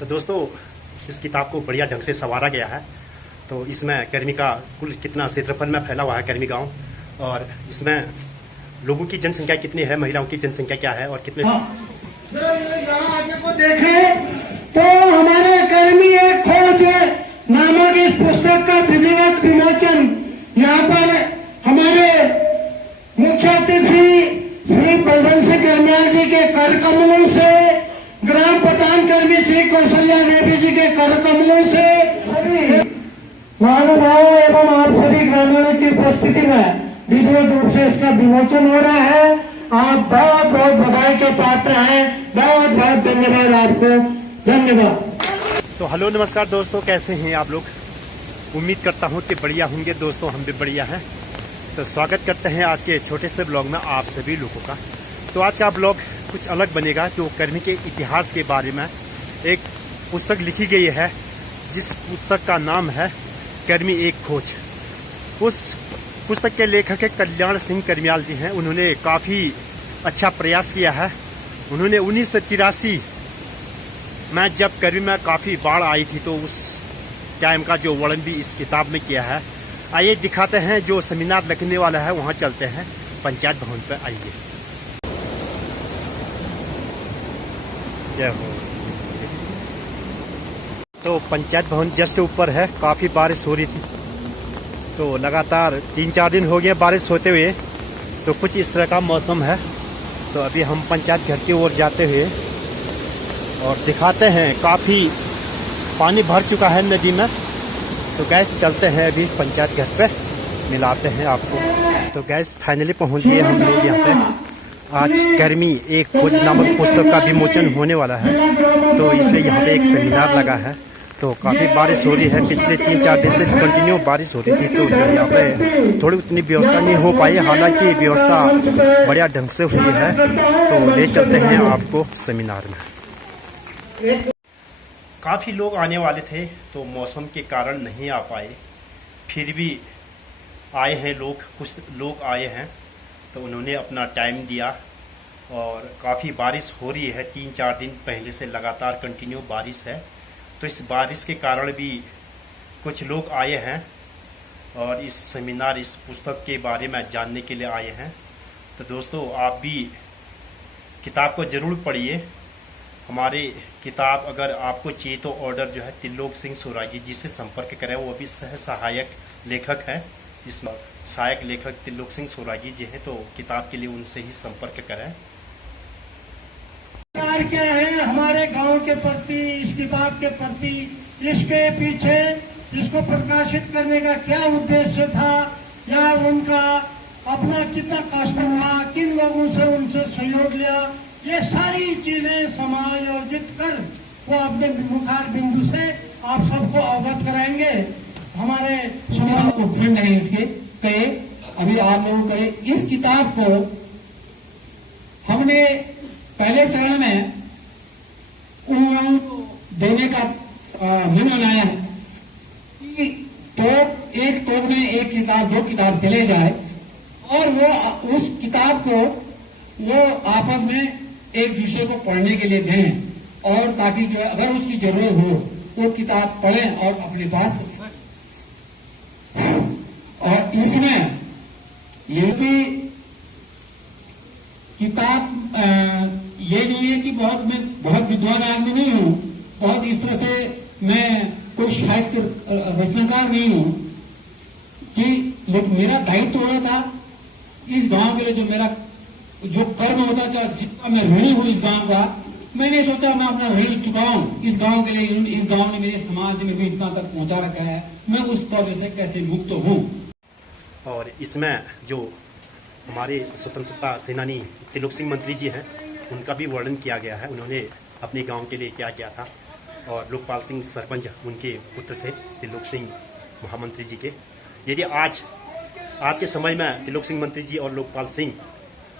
तो दोस्तों इस किताब को बढ़िया ढंग से संवारा गया है। तो इसमें कर्मी का कुल कितना क्षेत्रफल में फैला हुआ है कर्मी गांव, और इसमें लोगों की जनसंख्या कितनी है, महिलाओं की जनसंख्या क्या है और कितने को देखें तो हमारे कर्मी एक खोज नामक इस पुस्तक का विधिवत विमोचन यहाँ पर हमारे मुख्य अतिथि श्री बलवंत सिंह कर्मियाल जी के कर कमलों से, ग्राम प्रधान कर्मी श्री कौशल्या देवी जी के कर कमलों से सभी महानुभावों एवं आप सभी ग्रामीणों की उपस्थिति में विधिवत रूप से इसका विमोचन हो रहा है। आप बहुत बहुत बधाई के पात्र हैं। बहुत बहुत धन्यवाद आपको, धन्यवाद। तो हेलो नमस्कार दोस्तों, कैसे हैं आप लोग? उम्मीद करता हूं कि बढ़िया होंगे दोस्तों, हम भी बढ़िया हैं। तो स्वागत करते हैं आज के छोटे से ब्लॉग में आप सभी लोगों का। तो आज का ब्लॉग कुछ अलग बनेगा, जो कर्मी के इतिहास के बारे में एक पुस्तक लिखी गई है, जिस पुस्तक का नाम है कर्मी एक खोज। उस पुस्तक के लेखक कल्याण सिंह कर्मियाल जी हैं। उन्होंने काफ़ी अच्छा प्रयास किया है। उन्होंने 1983 में जब कर्मी में काफ़ी बाढ़ आई थी तो उस टाइम का जो वर्णन भी इस किताब में किया है। आइए दिखाते हैं, जो सेमिनार लगने वाला है वहाँ चलते हैं पंचायत भवन पर। आइए। जय हो। तो पंचायत भवन जस्ट ऊपर है। काफ़ी बारिश हो रही थी, तो लगातार 3-4 दिन हो गए बारिश होते हुए। तो कुछ इस तरह का मौसम है। तो अभी हम पंचायत घर की ओर जाते हुए और दिखाते हैं, काफ़ी पानी भर चुका है नदी में। तो गैस चलते हैं अभी पंचायत घर पे, मिलाते हैं आपको। तो गैस फाइनली पहुंच गए हम लोग यहाँ पे। आज कर्मी एक खोज नामक पुस्तक का विमोचन होने वाला है, तो इसलिए यहाँ पे एक सेमिनार लगा है। तो काफ़ी बारिश हो रही है, पिछले 3-4 दिन से कंटिन्यू बारिश हो रही थी। तो यहाँ पे थोड़ी उतनी व्यवस्था नहीं हो पाई, हालांकि व्यवस्था बढ़िया ढंग से हुई है। तो ले चलते हैं आपको सेमिनार में। काफ़ी लोग आने वाले थे, तो मौसम के कारण नहीं आ पाए, फिर भी आए हैं लोग। कुछ लोग आए हैं तो उन्होंने अपना टाइम दिया। और काफ़ी बारिश हो रही है, 3-4 दिन पहले से लगातार कंटिन्यू बारिश है। तो इस बारिश के कारण भी कुछ लोग आए हैं और इस सेमिनार, इस पुस्तक के बारे में जानने के लिए आए हैं। तो दोस्तों आप भी किताब को ज़रूर पढ़िए। हमारे किताब अगर आपको चाहिए तो ऑर्डर जो है त्रिलोक सिंह सोरागी जी से संपर्क करें। वो भी सह सहायक लेखक है। इस सहायक लेखक त्रिलोक सिंह सोरागी जी हैं, तो किताब के लिए उनसे ही संपर्क करें। क्या है हमारे गांव के प्रति, इस किताब के प्रति, इसके पीछे इसको प्रकाशित करने का क्या उद्देश्य था, या उनका अपना कितना कष्ट हुआ, किन लोगों से उनसे सहयोग लिया, ये सारी चीजें समायोजित कर वो अपने मुखार बिंदु से आप सबको अवगत कराएंगे। हमारे समाज को खंड है इसके कहे, अभी आप लोगों कहे इस किताब को हमने पहले चरण में देने का मन बनाया है कि एक टोक में एक किताब, 2 किताब चले जाए, और वो उस किताब को वो आपस में एक दूसरे को पढ़ने के लिए दें, और ताकि जो अगर उसकी जरूरत हो वो किताब पढ़ें और अपने पास। और इसमें ये भी किताब ये नहीं है कि मैं बहुत विद्वान आदमी नहीं हूँ, बहुत इस तरह से मैं कोई साहित्य रचनाकार नहीं हूँ, कि लेकिन मेरा दायित्व होना था इस गांव के लिए, जो मेरा जो कर्म होता था, जितना मैं ऋणी हूँ इस गांव का, मैंने सोचा मैं अपना ऋण चुकाऊं इस गांव के लिए। इस गांव ने मेरे समाज में भी इतना तक पहुंचा रखा है, मैं उस कर्ज से कैसे मुक्त हूँ। और इसमें जो हमारे स्वतंत्रता सेनानी त्रिलोक सिंह मंत्री जी हैं, उनका भी वर्णन किया गया है। उन्होंने अपने गांव के लिए क्या किया था। और लोकपाल सिंह सरपंच उनके पुत्र थे, त्रिलोक सिंह महामंत्री जी के। यदि आज के समय में त्रिलोक सिंह मंत्री जी और लोकपाल सिंह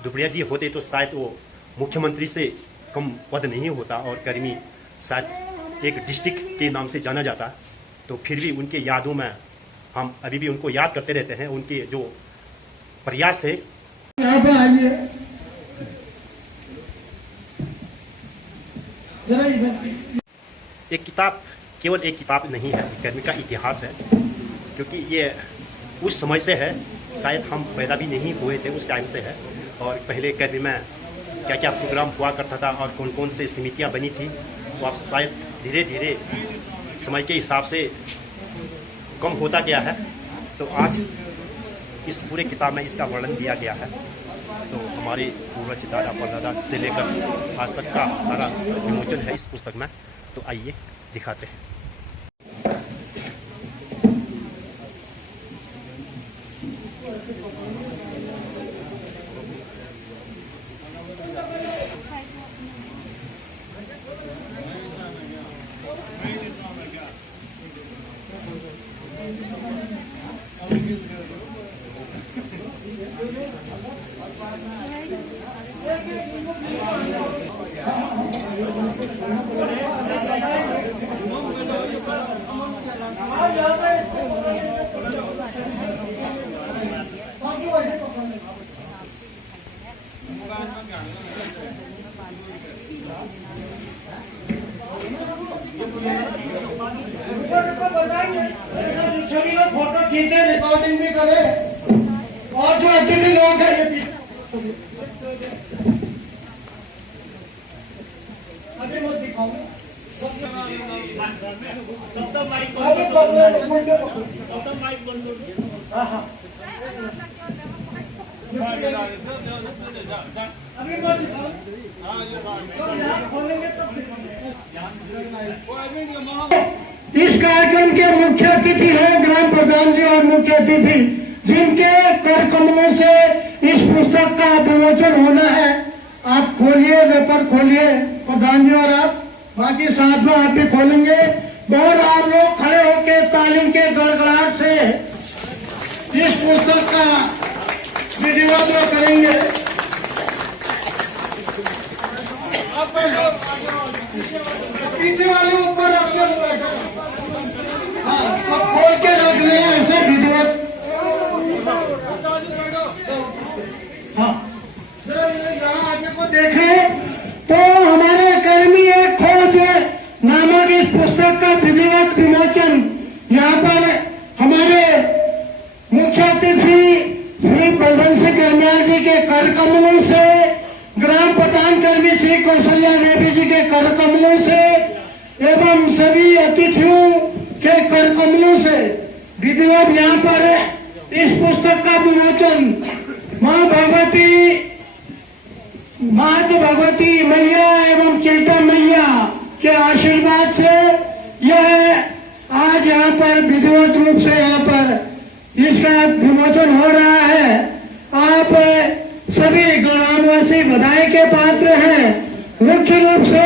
दुबड़िया जी होते तो शायद वो मुख्यमंत्री से कम पद नहीं होता, और कर्मी शायद एक डिस्ट्रिक्ट के नाम से जाना जाता। तो फिर भी उनके यादों में हम अभी भी उनको याद करते रहते हैं। उनके जो प्रयास थे। यहाँ पे आइए जरा इधर। एक किताब केवल एक किताब नहीं है, कर्मी का इतिहास है, क्योंकि ये उस समय से है, शायद हम पैदा भी नहीं हुए थे उस टाइम से है। और पहले कर्मी में क्या क्या प्रोग्राम हुआ करता था और कौन कौन से समितियाँ बनी थी, वो अब शायद धीरे धीरे समय के हिसाब से कम होता गया है। तो आज इस पूरे किताब में इसका वर्णन दिया गया है। तो हमारे पूर्वज दादा परदादा से लेकर आज तक का सारा विमोचन है इस पुस्तक में। तो आइए दिखाते हैं। फोटो खींचे, रिकॉर्डिंग भी करे, और जो अतिथि लोग हैं ये अभी मत दिखाओ। अभी मत दिखाओ, तो यहाँ खोलेंगे तब दिखाओगे। इस कार्यक्रम के मुख्य अतिथि हैं ग्राम प्रधान जी और मुख्य अतिथि, जिनके कर कमलों से इस पुस्तक का विमोचन होना है। आप खोलिए, पेपर खोलिए प्रधान जी, और आप बाकी साथ में आप भी खोलेंगे। और आप लोग खड़े होकर ताली के गड़गड़ाहट से इस पुस्तक का विधिवत करेंगे। पीछे वाले ऊपर रखते हुए सब खोल के रख ले ऐसे विधिवत। हाँ, यहाँ आगे को देखें तो हमारे कर्मी एक खोज नामक इस पुस्तक का विधिवत विमोचन यहाँ पर हमारे मुख्य अतिथि श्री बलवंत सिंह कर्मियाल जी के कर कमलों से, ग्राम प्रधान कर्मी श्री कौशल्या देवी जी के कर कमलों से एवं सभी अतिथियों के कर कमलों से विधिवत यहाँ पर इस पुस्तक का विमोचन माता भगवती मैया एवं चेता मैया के आशीर्वाद से यह आज यहाँ पर विधिवत रूप से यहाँ पर इसका विमोचन हो रहा है। आप सभी ग्रामवासी बधाई के पात्र हैं। मुख्य रूप से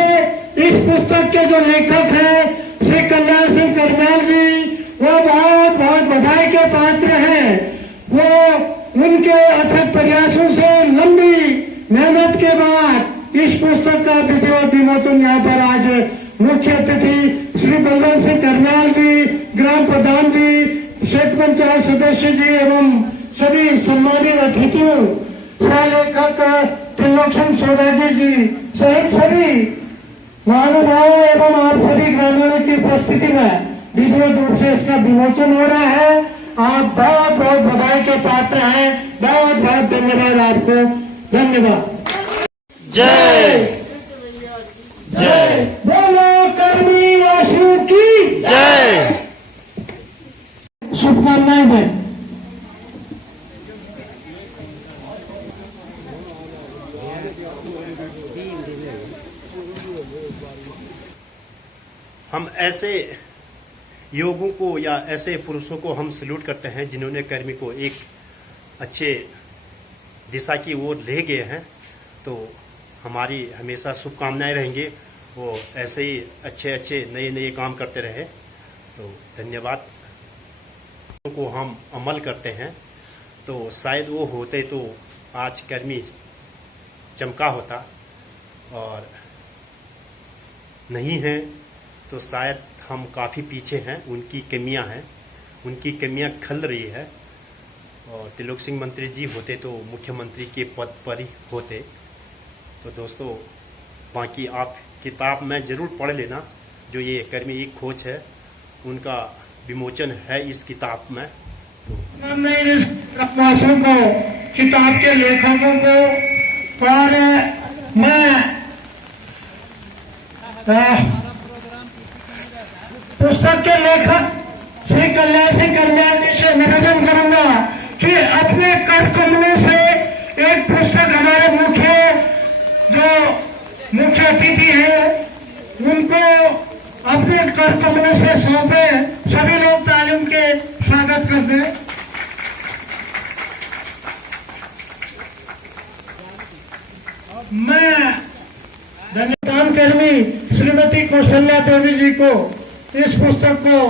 इस पुस्तक के जो लेखक हैं श्री कल्याण सिंह कर्मियाल जी, वो बहुत बहुत बधाई के पात्र हैं। वो उनके अथक प्रयासों से लंबी मेहनत के बाद इस पुस्तक का विधिवत विमोचन यहाँ पर आज मुख्य अतिथि श्री बलवंत सिंह कर्मियाल जी, ग्राम प्रधान जी, क्षेत्र पंचायत सदस्य जी एवं सभी सम्मानित अतिथियों, लेखक त्रिलोचन सोनाजी जी सहित सभी महानुभावों एवं आप सभी ग्रामीणों की उपस्थिति में विधिवत रूप से इसका विमोचन हो रहा है। आप बहुत बहुत बधाई के पात्र हैं। बहुत बहुत धन्यवाद आपको। धन्यवाद। जय जय बोलो कर्मी वासियों की जय। शुभकामनाएं दें। हम ऐसे युवकों को या ऐसे पुरुषों को हम सल्यूट करते हैं जिन्होंने कर्मी को एक अच्छे दिशा की ओर ले गए हैं। तो हमारी हमेशा शुभकामनाएं रहेंगे, वो ऐसे ही अच्छे अच्छे नए नए काम करते रहे। तो धन्यवाद। को हम अमल करते हैं तो शायद वो होते तो आज कर्मी चमका होता, और नहीं है तो शायद हम काफ़ी पीछे हैं। उनकी कमियां हैं, उनकी कमियां खल रही है। और त्रिलोक सिंह मंत्री जी होते तो मुख्यमंत्री के पद पर ही होते। तो दोस्तों, बाकी आप किताब में ज़रूर पढ़ लेना, जो ये कर्मी एक खोज है उनका विमोचन है इस किताब में। मैं इस ग्रामवासियों को, किताब के लेखकों को और मैं पुस्तक के लेखक श्री कल्याण सिंह करनाल जी से निवेदन करूंगा कि अपने कर कमलों से एक पुस्तक हमारे मुख्य अतिथि हैं उनको अपने कर कमलों से सौंपे। सभी लोग तालीम के स्वागत करते हैं। मैं धन्यवाद कर्मी श्रीमती कौशल्या देवी जी को इस पुस्तक को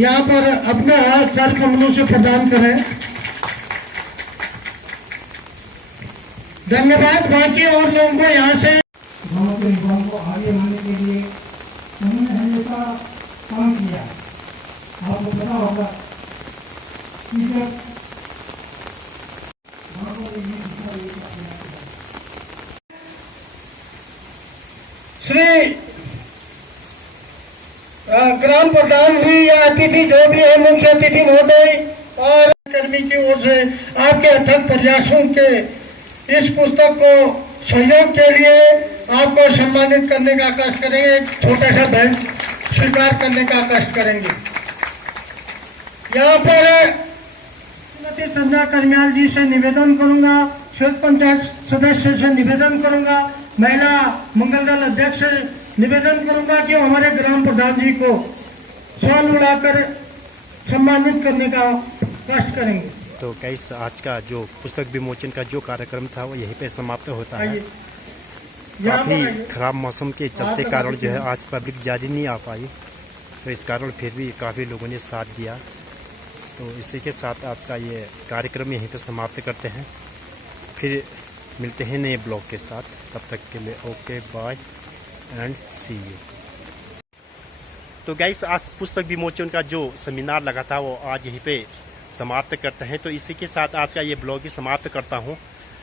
यहाँ पर अपने हाथ कर कमलों से प्रदान करें। धन्यवाद। बाकी और लोगों को यहाँ से गाँव के युवाओं को आगे लाने के लिए उन्होंने हमेशा काम किया। आपको पता होगा कि जब श्री ग्राम प्रधान जी या अतिथि जो भी है, मुख्य अतिथि महोदय और कर्मी की ओर से आपके अथक प्रयासों के इस पुस्तक को सहयोग के लिए आपको सम्मानित करने का कष्ट करेंगे। एक छोटा सा भेंट स्वीकार करने का कष्ट करेंगे। यहाँ पर श्रीमती संध्या करनाल जी से निवेदन करूंगा, श्वेत पंचायत सदस्य से निवेदन करूंगा, महिला मंगल दल अध्यक्ष से निवेदन करूंगा कि हमारे ग्राम प्रधान जी को शॉल उड़ाकर सम्मानित करने का कष्ट करेंगे। तो गाइस आज का जो पुस्तक विमोचन का जो कार्यक्रम था वो यहीं पे समाप्त होता है। काफ़ी खराब मौसम के चलते कारण जो है आज पब्लिक ज़्यादा नहीं आ पाई, तो इस कारण फिर भी काफ़ी लोगों ने साथ दिया। तो इसी के साथ आज का ये कार्यक्रम यहीं पे समाप्त करते हैं। फिर मिलते हैं नए ब्लॉग के साथ, तब तक के लिए okay bye and see you. तो गाइस आज पुस्तक विमोचन का जो सेमिनार लगा था वो आज यहीं पे समाप्त करते हैं। तो इसी के साथ आज का ये ब्लॉग भी समाप्त करता हूँ।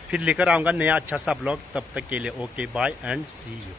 फिर लेकर आऊँगा नया अच्छा सा ब्लॉग, तब तक के लिए okay bye and see you.